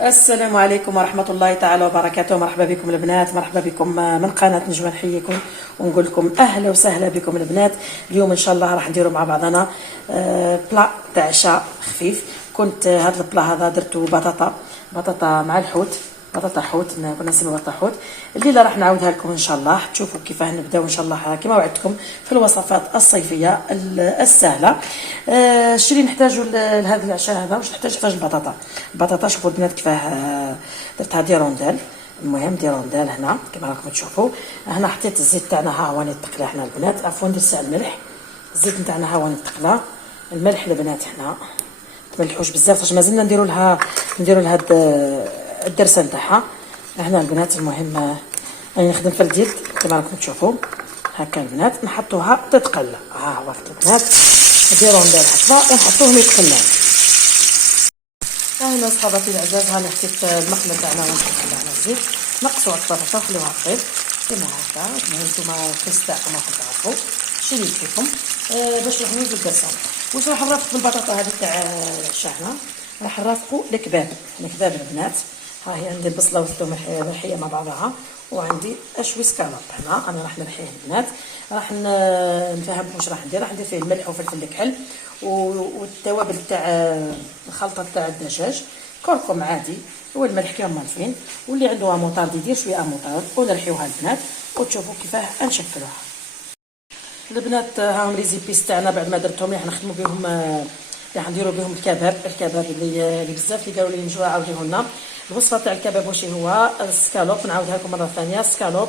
السلام عليكم ورحمة الله تعالى وبركاته. مرحبا بكم البنات، مرحبا بكم من قناة نجوى. نحييكم ونقول لكم أهلا وسهلا بكم البنات. اليوم إن شاء الله راح نديروا مع بعضنا بلا تاع عشاء خفيف. كنت هذا البلا هذا درتو بطاطا مع الحوت، بطاطا حوت، كنا نسميوها بطاطا حوت. الليله راح نعاودها لكم ان شاء الله، تشوفوا كيفاه نبداو ان شاء الله كما وعدتكم في الوصفات الصيفيه السهله. الشيء اللي نحتاجو لهذا العشاء هذا، واش نحتاج البطاطا. شوفوا البنات كيفاه درتها دي روندال. المهم دي روندال هنا كما راكم تشوفوا. هنا حطيت الزيت تاعنا، ها هو نتقلا هنا البنات، عفوا ندير ساع الملح. الزيت نتاعنا ها هو نتقلا. الملح البنات هنا تملحوش بزاف، باش مازلنا نديروا لها الدرسه نتاعها هنا البنات. المهم راني نخدم في اليد كما راكم تشوفوا هكا البنات. نحطوها تتقلى، ها هو البنات نديرو ندير هكا ونحطوهم يتقلاو. هنا صحباتي العزاز، هاني حطيت المقله تاعنا ونحط على الزيت، نقصوا البطاطا وخليوها طيب كما هكا. نتوما الكيس تاعكم راكم تعرفوا شي اللي يكفيكم باش راح نديرو الدرسه. واش راح نرافق بالبطاطا هذه تاع العشاء هنا؟ راح نرافقوا الكباب البنات. ها هي عندي البصله والثوم مرحيه مع بعضها، وعندي اشوي سكالوب هنا انا راح نرحيه البنات. راح نفهمكم واش راح ندير. راح ندير فيه الملح وفلفل الكحل والتوابل تاع الخلطه تاع الدجاج، كركم عادي والملح كما مالفين. واللي عنده اموطارد يدير شويه اموطارد، ونرحيوها البنات وتشوفوا كيفاه نشكلوها البنات. هاهم لي زيبيس تاعنا بعد ما درتهم راح نخدموا بهم، راح نديروا بهم الكباب اللي بزاف اللي قالوا لي نجوا عاودوه لنا. الوصفه تاع الكباب واش هو؟ السكالوب نعاودها لكم مره ثانيه. السكالوب،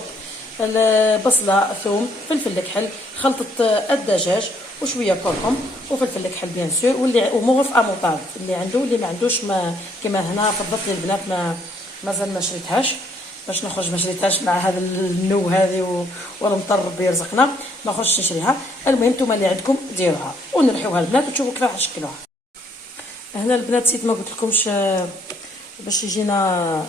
البصله، ثوم، فلفل الكحل، خلطه الدجاج وشويه كركم وفلفل الكحل بيان سور، ومغرف اموطارد اللي عنده. اللي ما عندوش ما كما هنا فضلت لي البنات مازال ما شريتهاش باش نخرج، ما شريتهاش مع هذا النو هذه والمطر ربي يرزقنا ما نخرجش نشريها. المهم نتوما اللي عندكم ديروها ونرحيوها البنات وتشوفوا كيفاش نشكلوها. هنا البنات نسيت ما قلت لكمش، باش يجينا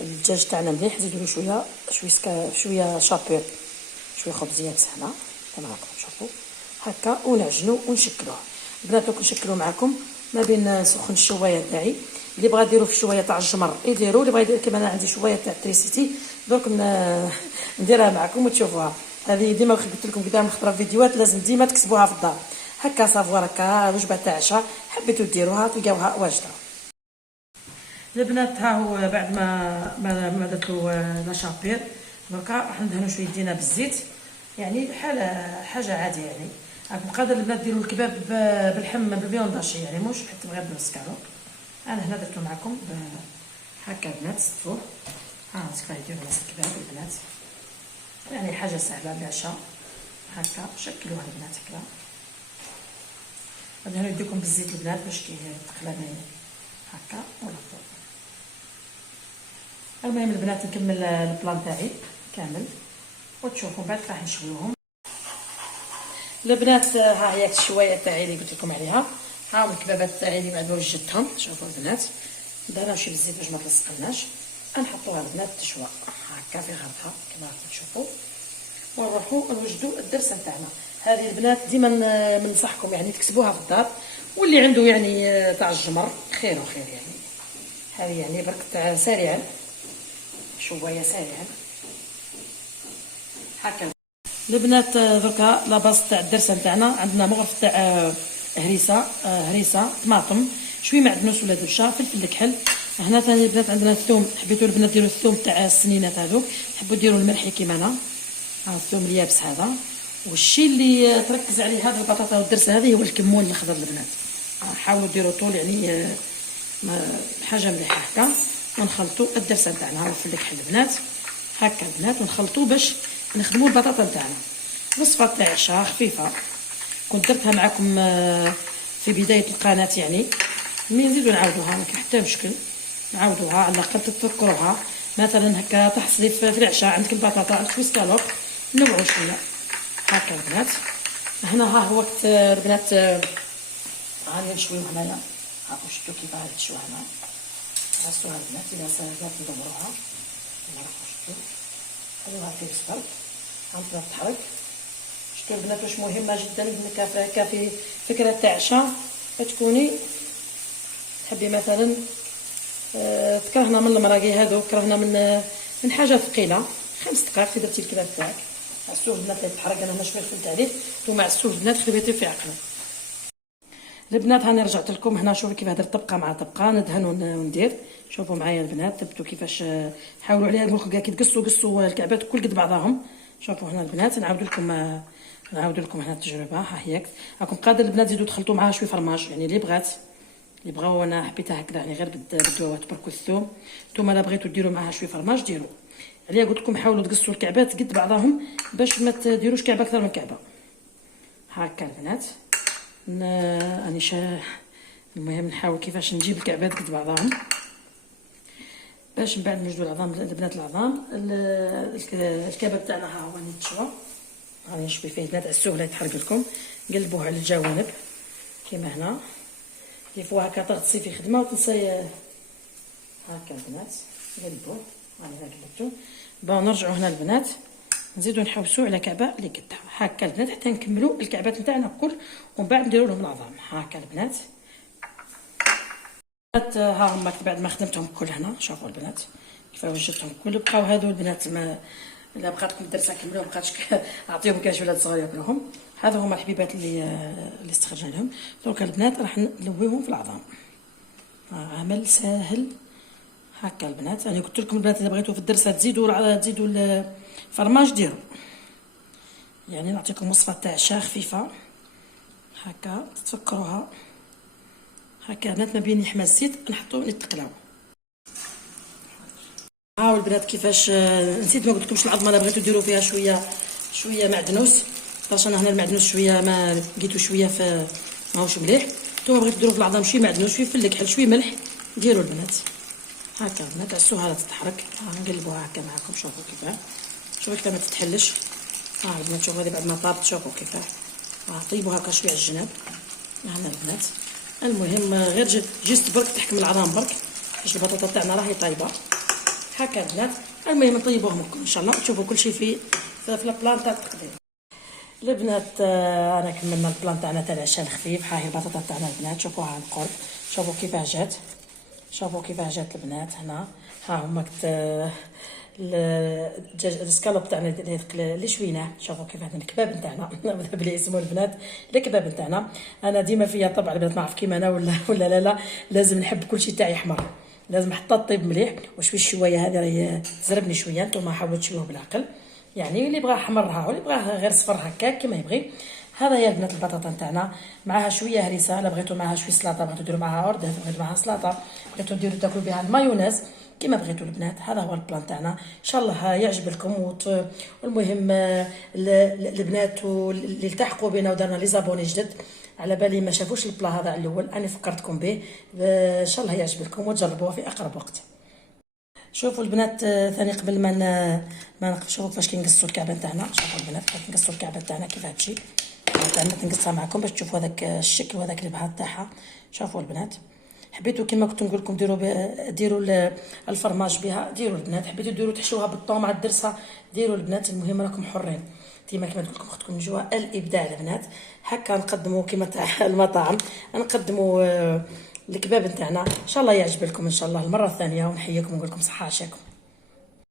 الدجاج تاعنا مليح نزيدو له شويه شابور، شويه خبز يابس هنا كما راكم تشوفوا هكا، ونعجنوا ونشكلوه البنات. دوك نشكلوا معكم ما بين نسخن الشوايه تاعي. اللي بغى ديروا في الشوايه تاع الجمر يديروا، اللي بغى يدير كما انا عندي شوايه تاع تريسيتي درك نديرها معكم وتشوفوها. هذه ديما قلت لكم قدام خطره فيديوهات لازم ديما تكسبوها في الدار هكا صافوار. هكا وجبه تاع عشاء حبيتوا ديروها تلقاوها واجده البنات. ها هو بعد ما درتو لا شابير دركا راح ندهنوا شويه يدينا بالزيت، يعني بحال حاجه عاديه. يعني راكم قادر البنات ديروا الكباب بالحم بالفيونداشي، يعني مش حتى غير بالسكالوب. انا هنا درتو معكم هكا البنات صفوه. ها كيفاه يديروا ناس الكباب البنات، يعني حاجه سهله العشاء هكا. شكلوها البنات هكا، غادي نديكم بالزيت البنات باش تقلى هكا ولا فوق. المهم البنات نكمل البلان تاعي كامل وتشوفوا بعد راح نشويوهم البنات. ها هي الشوايه تاعي اللي قلت لكم عليها، ها الكبابات تاعي اللي بعد وجدتهم. شوفوا البنات درنا شي بالزيت باش ما تلصقناش، نحطوها البنات تشوى هكا في غرضها كما راكم تشوفوا، ونروحوا نوجدوا الدرسه تاعنا. هذه البنات ديما ننصحكم يعني تكسبوها في الدار، واللي عنده يعني تاع الجمر خير وخير. يعني هذه يعني برك تاع سريعا، شويه سريعا هكا البنات. دركا لاباس تاع الدرسه تاعنا عندنا مغرف تاع هريسه طماطم، شويه معدنوس ولا دبشه، فلفل الكحل. هنا ثاني البنات عندنا الثوم، حبيتوا البنات ديروا الثوم تاع السنينات هذوك، حبوا ديروا الملحي كيما انا. ها الثوم اليابس هذا. والشيء اللي تركز عليه هذا البطاطا والدرسه هذه هو الكمون الخضر البنات. حاولوا ديروا طول يعني حاجه مليحه هكا. ونخلطوا الدرسه تاعنا في الكحل البنات هكا البنات، ونخلطوا باش نخدموا البطاطا تاعنا. وصفه تاع عشاء خفيفه كنت درتها معكم في بدايه القناه، يعني مي نزيدوا نعاودوها ما كاين حتى مشكل. نعاودوها على الاقل تذكروها. مثلا هكا تحصلي في العشاء عندك البطاطا عندك السكالوب نوعوا شويه هكا البنات. هنا ها هو وقت البنات غادي نشويو هنايا. هاكم شفتوا كيف غادي تشوي هنا، غسلوها البنات الا صافات ندوروها كما راكم شفتوا. خلوها في الصبر غنبدا تحرك. شفتوا البنات واش مهمه جدا هكا في فكره تاع عشاء تكوني تحبي مثلا تكرهنا من المراقي هادو، كرهنا من حاجه ثقيله، 5 دقائق درتي الكباب تاعك. عسوه البنات اللي تحرق، انا هنا شويه فلفل عليه، نتوما عسوه البنات خليتيه في عقله. البنات هاني رجعت لكم هنا، شوفوا كيف درت طبقه مع طبقه، ندهن وندير. شوفوا معايا البنات، ثبتوا كيفاش، حاولوا عليها، نقول لكم كي تقصوا الكعبات كل قد بعضهم. شوفوا هنا البنات، نعاود لكم هنا التجربه. ها هي راكم قادر البنات تزيدوا تخلطوا معاها شويه فرماج، يعني اللي بغات، اللي بغاو، انا حبيتها هكذا يعني غير بالدواء تبركوا الثوم. نتوما لا بغيتوا ديروا معاها شويه فرماج ديروا. عليا قلت لكم حاولوا تقصوا الكعبات قد بعضهم باش ما تديروش كعبه اكثر من كعبه. هكا البنات، راني المهم نحاول كيفاش نجيب الكعبات قد بعضهم باش من بعد نوجدوا العظام. البنات العظام الكباب تاعنا ها هو نتشوى، راني نشوي فيه البنات على السهله يتحرق لكم. قلبوه على الجوانب كيما هنا، اللي فوق هكا تغطسي في خدمه وتنساي. هكا البنات قلبوه، راني قلبته. بون نرجعوا هنا البنات، نزيدو نحوسو على كعبه اللي قدها. هكا البنات حتى نكملوا الكعبات نتاعنا الكل، ومن بعد نديروا لهم العظام. هكا البنات، ها هما بعد ما خدمتهم كل هنا. شوفوا البنات كيف وجدتهم كل. بقاو هادو البنات، ما الا بقاتكم الدرسه كملوهم، بقاتش اعطيهم كاش ولاد صغار ياكلوهم. هذا هما الحبيبات اللي استخرجنا لهم. دروك البنات راح نلويهم في العظام. عمل ساهل. هكا البنات، انا قلت لكم البنات اذا بغيتوا في الدرسه تزيدوا الفرماج ديروا، يعني نعطيكم وصفه تاع شا خفيفه هكا تسكروها. هكا البنات ما بين يحمى الزيت نحطو نتقلاو. هاو البنات كيفاش، نسيت ما قلت لكمش العظمه لا بغيتو ديروا فيها شويه معدنوس، باش انا هنا المعدنوس شويه ما لقيتو شويه في ماهوش مليح. نتوما بغيتو ديروا في العظام شويه معدنوس، شويه فل الكحل، شويه ملح ديروا البنات. هكا البنات عسوها لا تتحرك. نقلبوها هكا معاكم. شوفوا كيفاه ما تتحلش. البنات شوفوا هذه بعد ما طابت، شوفوا كيفاه. طيبوا هكا شويه على الجناب. هنا البنات المهم غير جست برك تحكم العظام برك، باش البطاطا تاعنا راهي طايبه. هكا البنات المهم نطيبوهم ان شاء الله، تشوفوا كل شيء في البلان تاع التقديم. البنات انا كملنا البلان تاعنا تاع العشاء الخفيف. ها هي البطاطا تاعنا البنات، شوفوها عن قرب. شوفوا كيفاه جات البنات. هنا ها هما السكالوب تاعنا اللي شويناه. شوفوا كيف هذا الكباب نتاعنا بلي اسمه البنات الكباب نتاعنا. انا ديما فيا طبع البنات، ما عرف كيما انا ولا لا لازم نحب كل شيء تاعي احمر، لازم حتى طيب مليح. الشويه هذه راهي تزربني شويه، نتوما حاولوا تشوفوه بالعقل، يعني اللي بغاه حمرها واللي بغاه غير صفر هكاك كيما يبغي. هذا هي البنات البطاطا نتاعنا، معها شويه هريسه، لا بغيتوا معها شويه سلطه، بغيتوا ديروا معها ورد، بغيتوا معها سلطه، بغيتوا ديروا تاكلوا بها المايونيز كما بغيتوا البنات. هذا هو البلان تاعنا، ان شاء الله يعجبكم. والمهم البنات اللي التحقوا بنا ودارنا لي زابوني جدد، على بالي ما شافوش البلا هذا على الاول، انا فكرتكم به، ان شاء الله يعجبكم وتجربوه في اقرب وقت. شوفوا البنات ثاني قبل ما نشوفوا كيفاش كنقصوا الكعبه تاعنا. شوفوا البنات كيفاش كنقصوا الكعبه تاعنا كيف هادشي تاعنا، تنقصها معكم باش تشوفوا هذاك الشكل وهذاك البهار تاعها. شوفوا البنات، حبيتوا كما كنت نقول لكم ديروا الفرماج بها، ديروا البنات. حبيتوا ديروا تحشوها بالطون مع الدرسه، ديروا البنات. المهم راكم حرين، كما تقول لكم اختكم نجوى الابداع البنات. هكا نقدموا كما تاع المطاعم، نقدموا الكباب نتاعنا. ان شاء الله يعجب لكم ان شاء الله المره الثانيه، ونحييكم ونقول لكم صحه عشاكم.